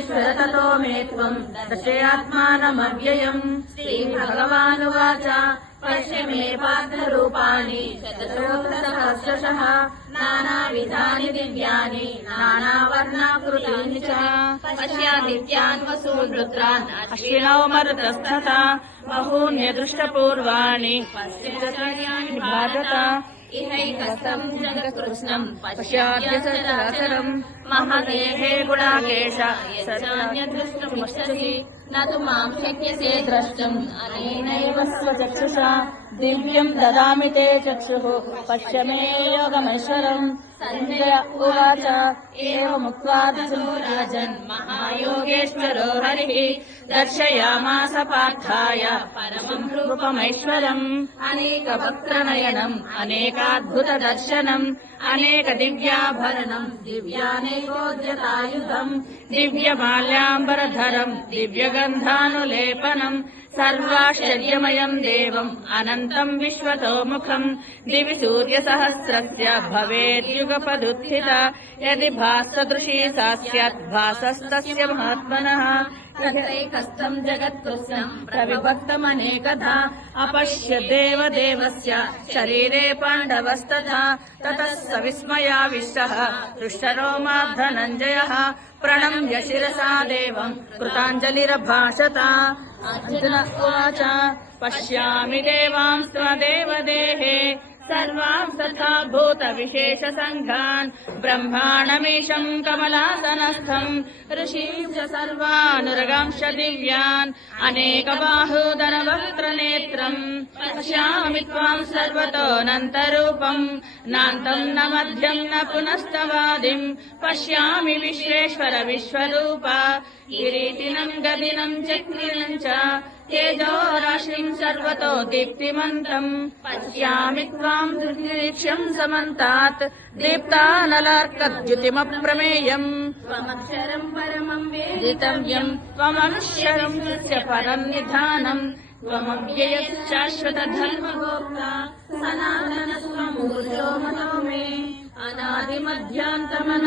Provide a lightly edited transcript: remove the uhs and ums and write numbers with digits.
सर्वेश्वर ततो मे त्वं दर्शयात्मानमव्ययम्। श्रीभगवानुवाच पश्य मे पार्थरूपाणि शतशोऽथसहस्रशः नानाविधानि दिव्यानि नानावर्णाकृतीनि च। पश्यादित्यान् वसून् रुद्रान् अश्विनौ मरुतस्तथा बहून्यदृष्टपूर्वाणि पश्येन्द्रियाणि भारत। इहैकस्थं जगत्कृत्स्नं पश्याद्य सचराचरम् महदेहे गुणाकेश यच्चान्यद्द्रष्टुमिच्छसि न तु मां शक्यसे द्रष्टुम् अनेनैव स्वचक्षुषा। दिव्यम् ददामि ते चक्षुः पश्य मे योगमैश्वरम्। सञ्जय उवाच एवमुक्त्वा राजन् महायोगेश्वरो हरिः दर्शयामास पार्थाय परमम् रूपमैश्वरम्। अनेकवक्त्रनयनम् अनेकाद्भुतदर्शनम् अनेकदिव्याभरणम् दिव्यानेकोद्यतायुधम् दिव्यमाल्याम्बरधरम् दिव्यगन्धानुलेपनम् सर्वाश्चर्यमयम् देवम् अनन्तम् विश्वतोमुखम्। दिवि सूर्यसहस्रस्य भवेद्युगपदुत्थिता यदि भासदृशी सा स्यात् भासस्तस्य महात्मनः। तथैकस्थम् जगत्कृत्स्नम् प्रविभक्तमनेकधा अपश्य देवदेवस्य शरीरे पाण्डवस्तथा। ततः स विस्मयाविष्टः हृष्टरोमा धनञ्जयः प्रणम्य शिरसा देवम् कृताञ्जलिरभाषत। अर्जुन उवाच पश्यामि देवांस्त्वदेवदेहे सर्वांस्तथा तथा भूतविशेषसङ्घान् ब्रह्माणमीशम् कमलासनस्थम् ऋषींश्च सर्वानुरगांश्च दिव्यान् अनेकबाहूदरवक्त्रनेत्रम् पश्यामि त्वाम् सर्वतोऽनन्तरूपम् नान्तम् न मध्यम् न पुनस्तवादिम् पश्यामि विश्वेश्वर विश्वरूप किरीटिनम् गदिनम् चक्रिणम् च तेजो राशिम् सर्वतो दीप्तिमन्तम् पश्यामि त्वाम् दुर्निरीक्ष्यम् समन्तात् दीप्तानलार्कद्युतिमप्रमेयम् त्वमक्षरम् परमम् वेदितव्यम् त्वमनुष्यरम् च परम् निधानम् त्वमव्ययः शाश्वतधर्मगोप्ता सनातनस्त्वम् पुरुषो मनो मे अनादिमध्यान्तमन